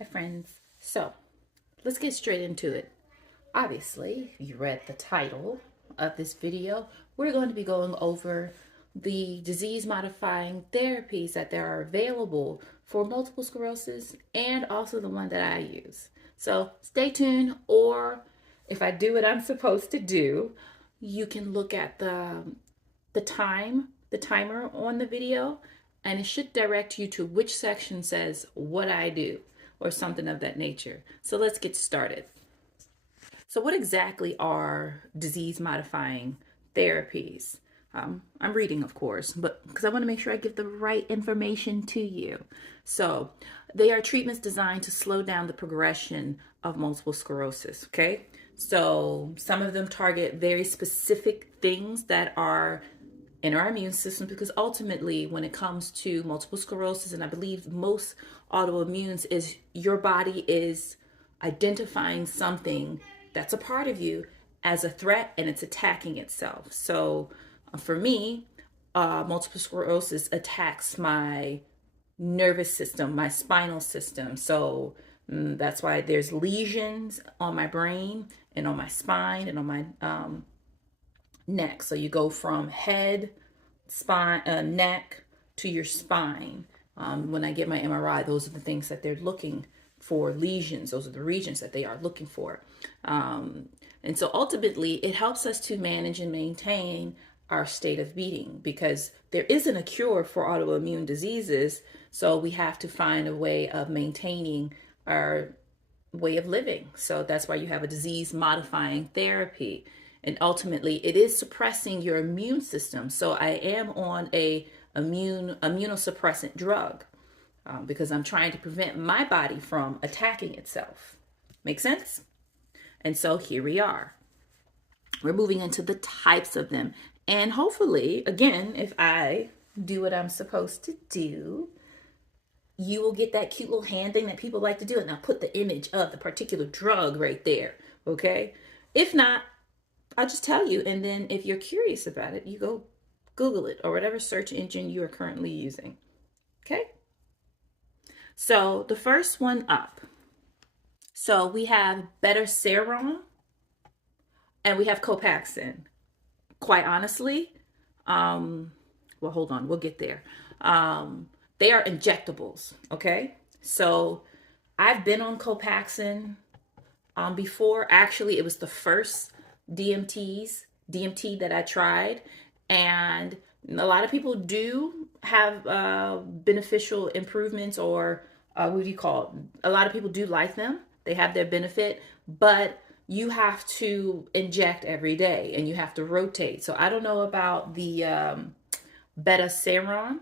Hi friends. So let's get straight into it. Obviously, if you read the title of this video, we're going to be going over the disease-modifying therapies that there are available for multiple sclerosis and also the one that I use. So stay tuned, or if I do what I'm supposed to do, you can look at the timer on the video, and it should direct you to which section says what I do or something of that nature. So let's get started. So what exactly are disease modifying therapies? I'm reading, of course, but because I want to make sure I give the right information to you. So they are treatments designed to slow down the progression of multiple sclerosis, okay? So some of them target very specific things that are in our immune system, because ultimately when it comes to multiple sclerosis, and I believe most autoimmunes, is your body is identifying something that's a part of you as a threat and it's attacking itself. So for me, multiple sclerosis attacks my nervous system, my spinal system. So that's why there's lesions on my brain and on my spine and on my neck. So you go from head, spine, neck to your spine. When I get my MRI, those are the things that they're looking for, lesions. Those are the regions that they are looking for. And so ultimately, it helps us to manage and maintain our state of being, because there isn't a cure for autoimmune diseases. So we have to find a way of maintaining our way of living. So that's why you have a disease modifying therapy. And ultimately, it is suppressing your immune system. So I am on a immunosuppressant drug because I'm trying to prevent my body from attacking itself. Make sense? And so here we are. We're moving into the types of them. And hopefully, again, if I do what I'm supposed to do, you will get that cute little hand thing that people like to do. And I'll put the image of the particular drug right there. Okay? If not, I'll just tell you. And then if you're curious about it, you go Google it or whatever search engine you are currently using. Okay? So the first one up. So we have Betaseron and we have Copaxone. Quite honestly, well, hold on, we'll get there. They are injectables, okay? So I've been on Copaxone before. Actually, it was the first DMT that I tried, and a lot of people do have beneficial improvements, or what do you call it? A lot of people do like them. They have their benefit, but you have to inject every day and you have to rotate. So I don't know about the Betaseron,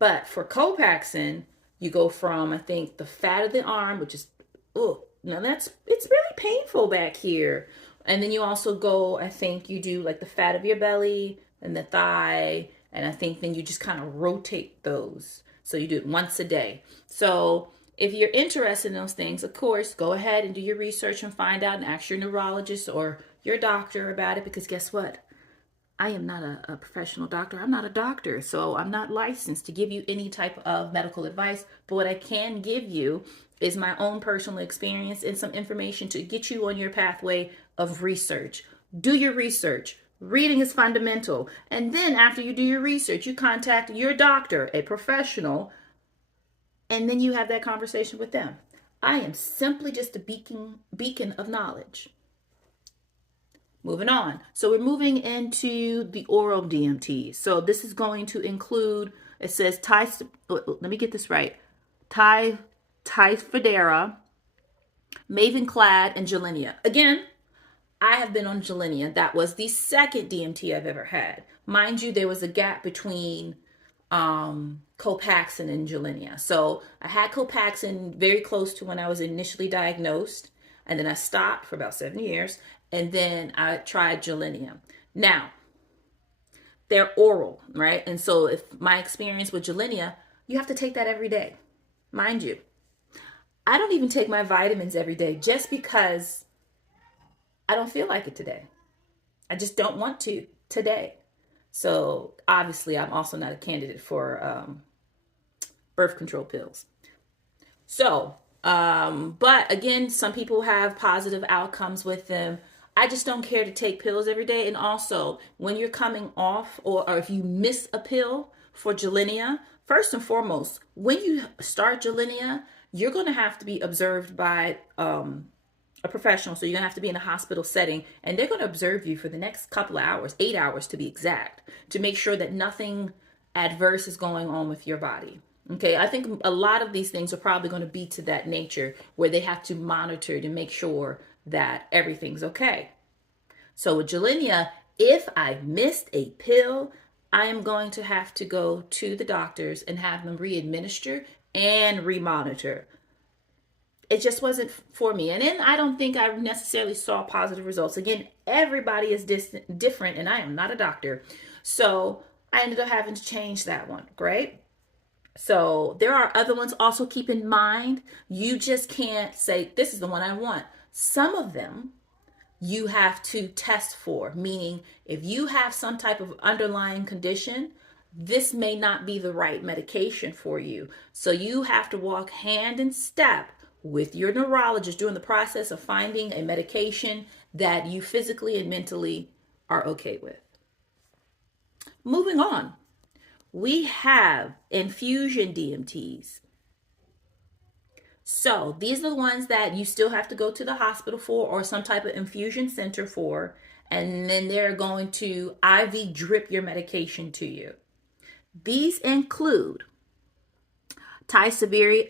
but for Copaxone, you go from, I think, the fat of the arm, which is, oh, now it's really painful back here. And then you also go, I think you do like the fat of your belly and the thigh, and I think then you just kind of rotate those. So you do it once a day. So if you're interested in those things, of course, go ahead and do your research and find out and ask your neurologist or your doctor about it, because guess what? I am not a professional doctor. I'm not a doctor, so I'm not licensed to give you any type of medical advice. But what I can give you is my own personal experience and some information to get you on your pathway of research. Do your research. Reading is fundamental. And then after you do your research, you contact your doctor, a professional, and then you have that conversation with them. I am simply just a beacon of knowledge. Moving on. So we're moving into the oral DMTs. So this is going to include, it says, let me get this right, Typhedera, Mavenclad, and Gilenya. Again, I have been on Gilenya. That was the second DMT I've ever had. Mind you, there was a gap between Copaxone and Gilenya. So I had Copaxone very close to when I was initially diagnosed, and then I stopped for about 7 years, and then I tried Gilenya. Now, they're oral, right? And so if my experience with Gilenya, you have to take that every day. Mind you, I don't even take my vitamins every day just because I don't feel like it today. I just don't want to today. So obviously, I'm also not a candidate for birth control pills. So But again, some people have positive outcomes with them. I just don't care to take pills every day. And also, when you're coming off, or if you miss a pill for Gilenya, first and foremost, when you start Gilenya, you're going to have to be observed by a professional. So you're going to have to be in a hospital setting, and they're going to observe you for the next couple of hours, 8 hours to be exact, to make sure that nothing adverse is going on with your body. Okay, I think a lot of these things are probably going to be to that nature where they have to monitor to make sure that everything's okay. So with Gilenya, if I missed a pill, I am going to have to go to the doctors and have them re-administer and remonitor. It just wasn't for me. And then I don't think I necessarily saw positive results. Again, everybody is different, and I am not a doctor. So I ended up having to change that one, right? So there are other ones. Also keep in mind, you just can't say, this is the one I want. Some of them you have to test for, meaning if you have some type of underlying condition, this may not be the right medication for you. So you have to walk hand in step with your neurologist during the process of finding a medication that you physically and mentally are okay with. Moving on. We have Infusion DMTs. So these are the ones that you still have to go to the hospital for or some type of infusion center for, and then they're going to IV drip your medication to you. These include Tisabri,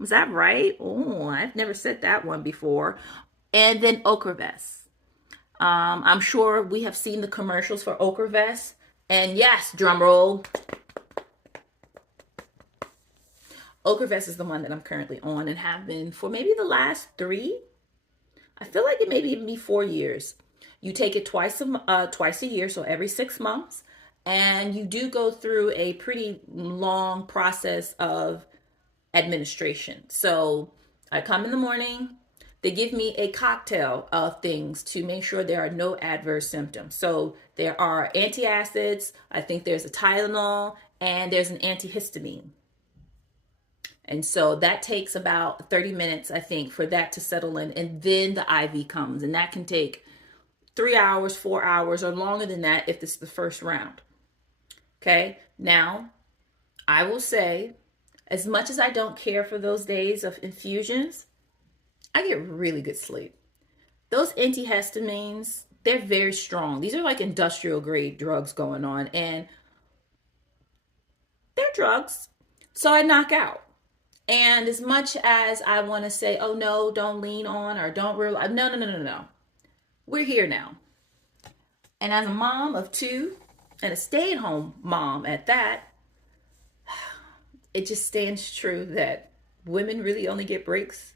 is that right? Oh, I've never said that one before. And then Ocrevus. I'm sure we have seen the commercials for Ocrevus. And yes, drum roll. Ocrevus is the one that I'm currently on and have been for maybe the last 3. I feel like it may even be 4 years. You take it twice a year, so every 6 months. And you do go through a pretty long process of administration. So I come in the morning. They give me a cocktail of things to make sure there are no adverse symptoms. So there are antacids, I think there's a Tylenol, and there's an antihistamine. And so that takes about 30 minutes, I think, for that to settle in. And then the IV comes, and that can take 3 hours, 4 hours, or longer than that if this is the first round. Okay, now I will say, as much as I don't care for those days of infusions, I get really good sleep. Those antihistamines, they're very strong. These are like industrial grade drugs going on, and they're drugs. So I knock out. And as much as I want to say, oh no, don't lean on or don't realize, no. We're here now. And as a mom of 2 and a stay-at-home mom at that, it just stands true that women really only get breaks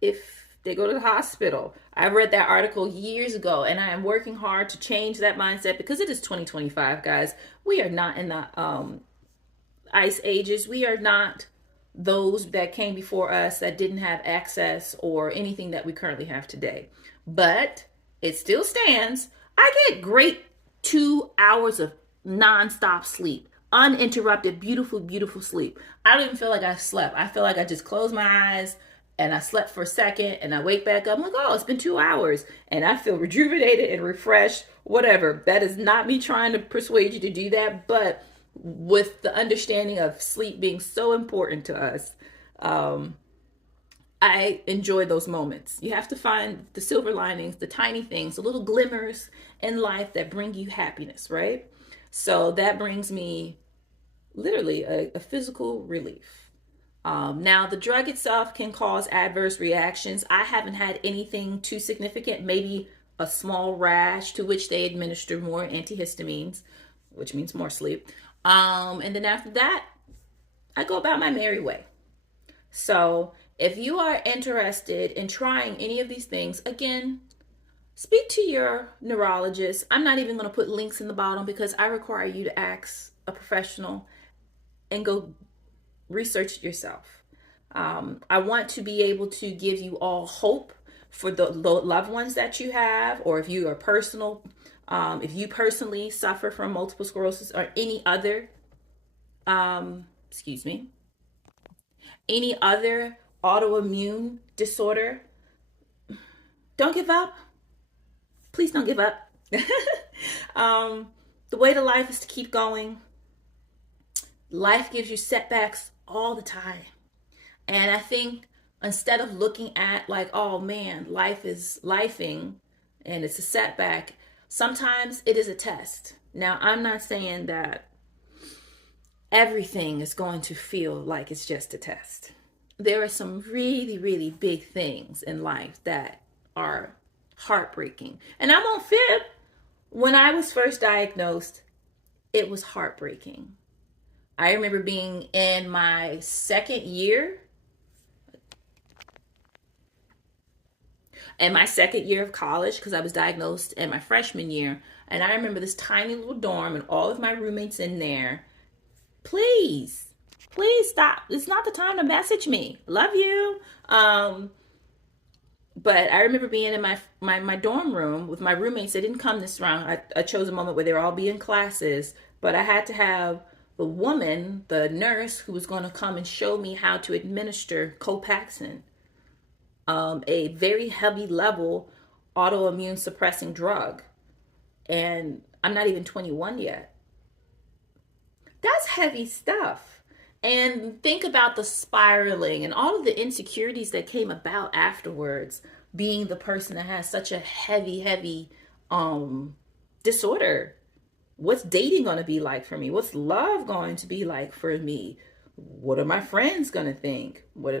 if they go to the hospital. I read that article years ago, and I am working hard to change that mindset because it is 2025, guys. We are not in the ice ages. We are not those that came before us that didn't have access or anything that we currently have today. But it still stands. I get great 2 hours of nonstop sleep, uninterrupted, beautiful, beautiful sleep. I don't even feel like I slept. I feel like I just closed my eyes and I slept for a second and I wake back up. I'm like, oh, it's been 2 hours. And I feel rejuvenated and refreshed, whatever. That is not me trying to persuade you to do that. But with the understanding of sleep being so important to us, I enjoy those moments. You have to find the silver linings, the tiny things, the little glimmers in life that bring you happiness, right? So that brings me literally a physical relief. Now, the drug itself can cause adverse reactions. I haven't had anything too significant, maybe a small rash to which they administer more antihistamines, which means more sleep. And then after that, I go about my merry way. So if you are interested in trying any of these things, again, speak to your neurologist. I'm not even going to put links in the bottom because I require you to ask a professional and go research it yourself. I want to be able to give you all hope for the loved ones that you have, or if you are if you personally suffer from multiple sclerosis or any other excuse me, any other autoimmune disorder, don't give up. Please don't give up. The way to life is to keep going. Life gives you setbacks all the time. And I think instead of looking at like, oh man, life is lifing and it's a setback, sometimes it is a test. Now, I'm not saying that everything is going to feel like it's just a test. There are some really, really big things in life that are heartbreaking. And I won't fib. When I was first diagnosed, it was heartbreaking. I remember being in my second year of college, because I was diagnosed in my freshman year. And I remember this tiny little dorm and all of my roommates in there. Please stop. It's not the time to message me. Love you. But I remember being in my dorm room with my roommates. They didn't come this round. I chose a moment where they were all being classes, but I had to have the woman, the nurse, who was going to come and show me how to administer Copaxone, a very heavy level autoimmune suppressing drug. And I'm not even 21 yet. That's heavy stuff. And think about the spiraling and all of the insecurities that came about afterwards, being the person that has such a heavy disorder. What's dating going to be like for me? What's love going to be like for me? What are my friends going to think? What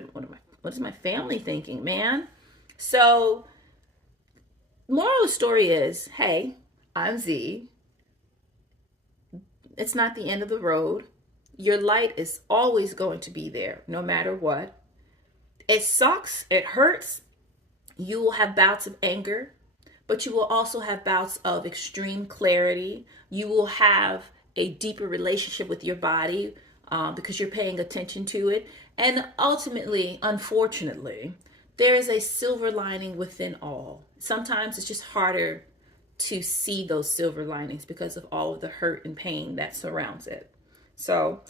is my family thinking, man? So, moral of the story is, hey, I'm Z. It's not the end of the road. Your light is always going to be there, no matter what. It sucks. It hurts. You will have bouts of anger, but you will also have bouts of extreme clarity. You will have a deeper relationship with your body because you're paying attention to it. And ultimately, unfortunately, there is a silver lining within all. Sometimes it's just harder to see those silver linings because of all of the hurt and pain that surrounds it. So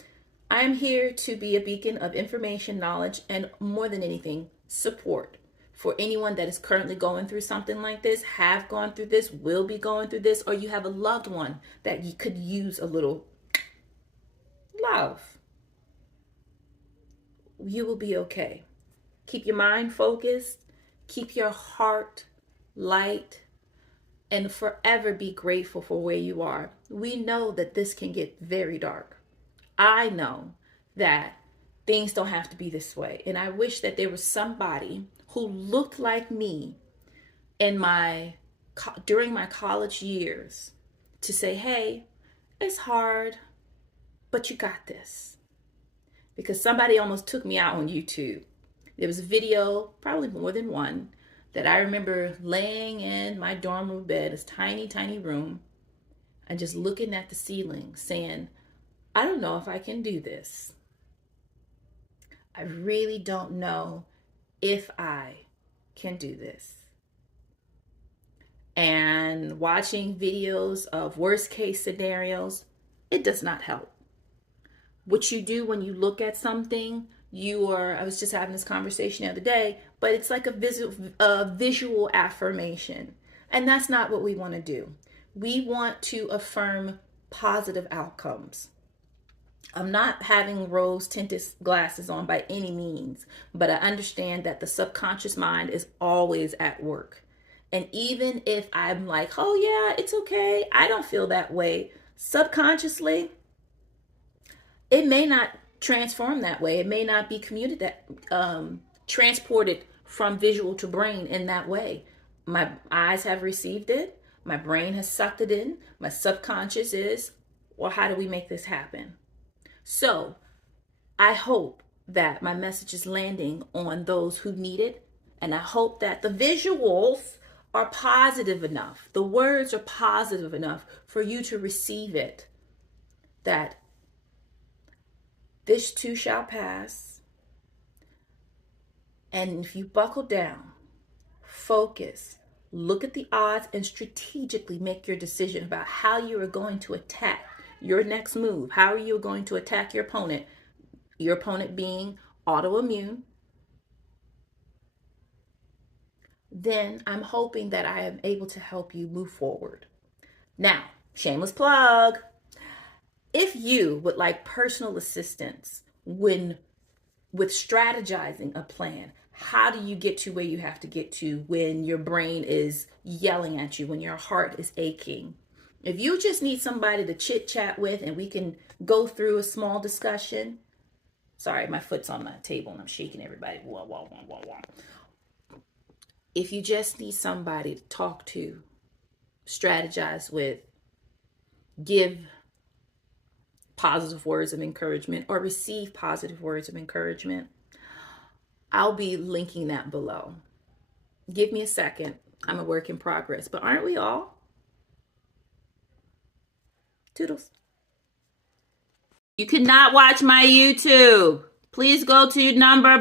I am here to be a beacon of information, knowledge, and more than anything, support for anyone that is currently going through something like this, have gone through this, will be going through this, or you have a loved one that you could use a little love. You will be okay. Keep your mind focused, keep your heart light, and forever be grateful for where you are. We know that this can get very dark. I know that things don't have to be this way. And I wish that there was somebody who looked like me during my college years to say, hey, it's hard, but you got this. Because somebody almost took me out on YouTube. There was a video, probably more than one, that I remember laying in my dorm room bed, this tiny, tiny room, and just looking at the ceiling saying, I don't know if I can do this. I really don't know if I can do this. And watching videos of worst case scenarios, it does not help. What you do when you look at something, I was just having this conversation the other day, but it's like a visual affirmation. And that's not what we want to do. We want to affirm positive outcomes. I'm not having rose-tinted glasses on by any means, but I understand that the subconscious mind is always at work. And even if I'm like, oh yeah, it's okay, I don't feel that way, subconsciously, it may not transform that way. It may not be transported from visual to brain in that way. My eyes have received it. My brain has sucked it in. My subconscious is, well, how do we make this happen? So I hope that my message is landing on those who need it. And I hope that the visuals are positive enough. The words are positive enough for you to receive it. That this too shall pass. And if you buckle down, focus, look at the odds, and strategically make your decision about how you are going to attack your next move, how you are going to attack your opponent, your opponent being autoimmune, then I'm hoping that I am able to help you move forward. Now, shameless plug. If you would like personal assistance with strategizing a plan, how do you get to where you have to get to when your brain is yelling at you, when your heart is aching? If you just need somebody to chit chat with and we can go through a small discussion. Sorry, my foot's on my table and I'm shaking everybody. Wah, wah, wah, wah, wah. If you just need somebody to talk to, strategize with, give positive words of encouragement or receive positive words of encouragement, I'll be linking that below. Give me a second. I'm a work in progress, but aren't we all? Toodles. You cannot watch my YouTube. Please go to number